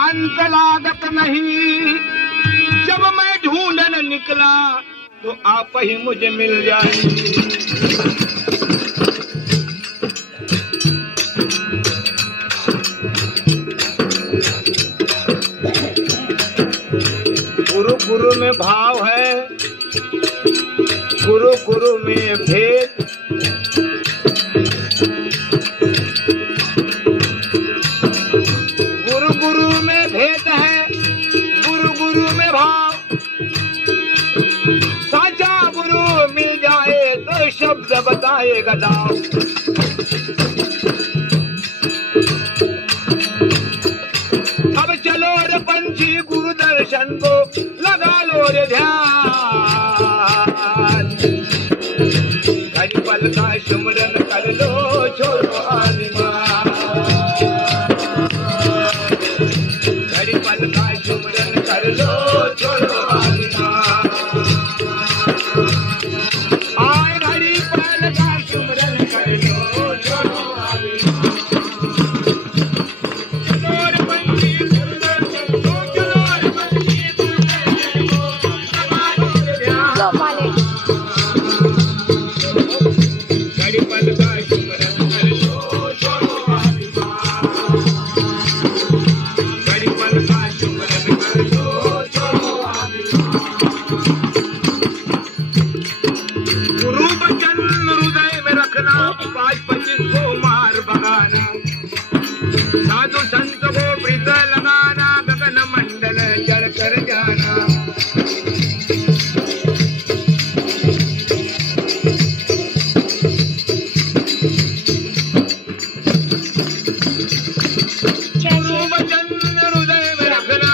अंत लागत नहीं। जब मैं ढूंढने निकला तो आप ही मुझे मिल जाए। गुरु गुरु में भाव है, गुरु गुरु में भेद। गुरु गुरु में भेद है, गुरु गुरु में भाव। साचा गुरु मिल जाए तो शब्द बताएगा दाव। अब चलो रे पंछी गुरु दर्शन को लगा लो रे ध्यान। घड़ी पल का सुमरन कर लो, छोड़ो आनिमान। घड़ी पल का सुमरन कर लो, छोड़ो आनिमान। आए घड़ी पल का सुमरन कर लो, छोड़ो आनिमान। चलो रे पंछी गुरु दर्शन को, चलो रे पंछी गुरु दर्शन को लगा लो रे ध्यान। घड़ी पल का सुमरन कर लो, छोड़ो आनिमान। घड़ी पल का सुमरन कर लो, छोड़ो आनिमान। गुरु वचन हृदय में रखना, 5-25 को मार भगाना। साधु संत को प्रीत लगाना, गगन मंडल चढ़ कर जाना। गुरु वचन हृदय में रखना,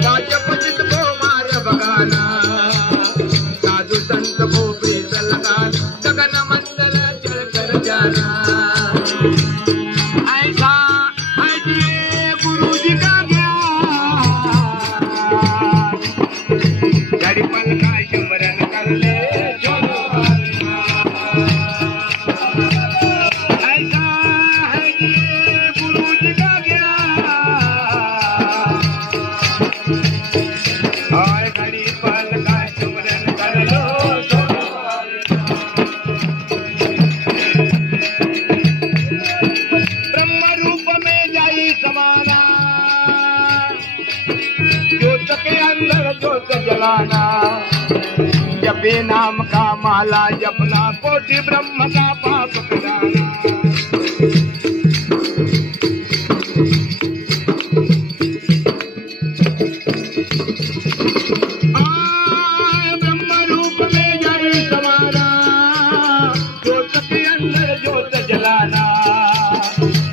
5-25 को मार भगाना। साधु संत को प्रीत लगाना, गगन मंडल चढ़ कर जाना। ऐसा है ये गुरु जी का ज्ञान। घड़ी पल का सुमरन कर ले, छोड़ो आनिमान। ऐसा है ये गुरु जी का ज्ञान। और घड़ी पल का सुमरन कर लो, छोड़ो आनिमान। ब्रह्म रूप में जाई समाना, ज्योत के अंदर ज्योत जलाना। जपे नाम का माला जपना, कोटि ब्रह्म का पाप मिटाना। ब्रह्म रूप में जाई समाना, ज्योत के अंदर ज्योत जलाना।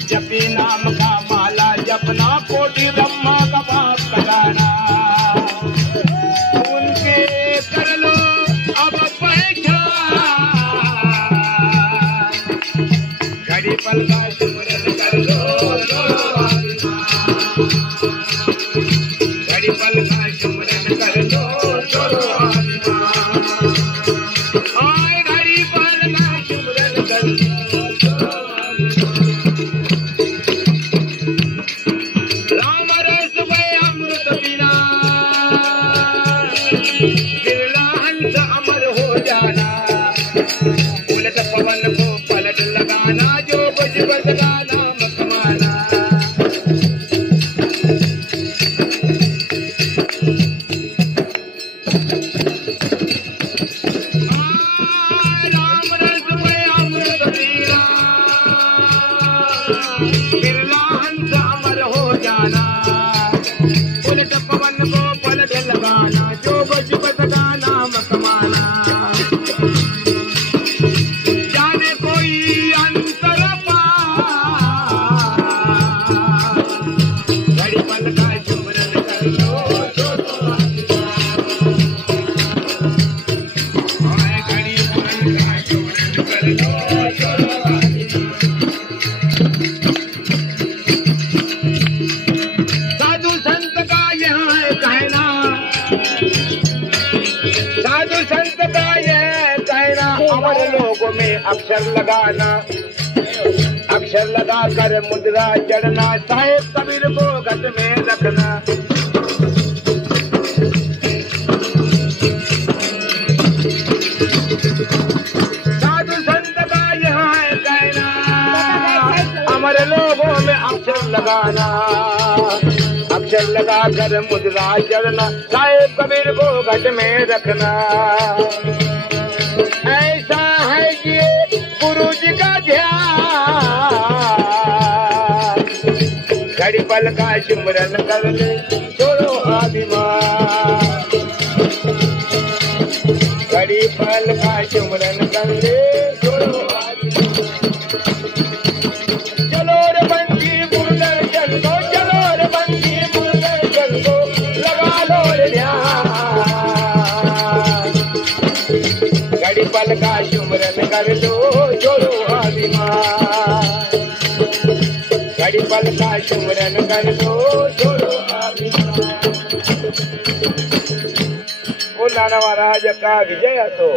जपे नाम का माला जपना, कोटि ब्रह्मा का पाप लगाना। उनके कर लो अब पहचान। घड़ी पल का सुमरन कर लो, छोड़ो आनिमान। घड़ी पल का सुमरन कर लो, छोड़ो आनिमान। आए घड़ी पल का सुमरन कर लो, छोड़ो आनिमान। राम रस में अमृत बिना, बिरला हंस अमर हो जाना। उलट पवन को पलट लगाना, जो बजबत का नाम कमाना। राम रस में अमृत बिना, बिरला हंस अमर हो जाना। उलट पवन को पलट लगाना, जो बजबत का नाम कमाना। जाने कोई अंतर पार, घड़ी पल का सुमरन कर लो, छोड़ो आनिमान। आए घड़ी पल का सुमरन कर लो, छोड़ो आनिमान। साधु संत का यहाँ है कहना, साधु संत का यह कहना। अमर लोगों में अक्षर लगाना, अक्षर लगा कर मुद्रा चढ़ना। साहेब कबीर को लगाना, अक्षर लगा कर मुद्रा चढ़ना, साहेब कबीर को घट में रखना। ऐसा है ये गुरु जी का ध्यान, घड़ी पल का सिमरन कर ले छोड़ो अभिमान, घड़ी पल का सिमरन कर ले छोड़ो अभिमान। चलो रे बंदी गुरुदर्शन को, चलो रे बंदी गुरुदर्शन को, लगा लो रे ध्यान, घड़ी पल का सिमरन कर लो छोड़ो अभिमान, घड़ी पल का सिमरन कर लो छोड़ो अभिमान। बोला महाराज का विजय असो।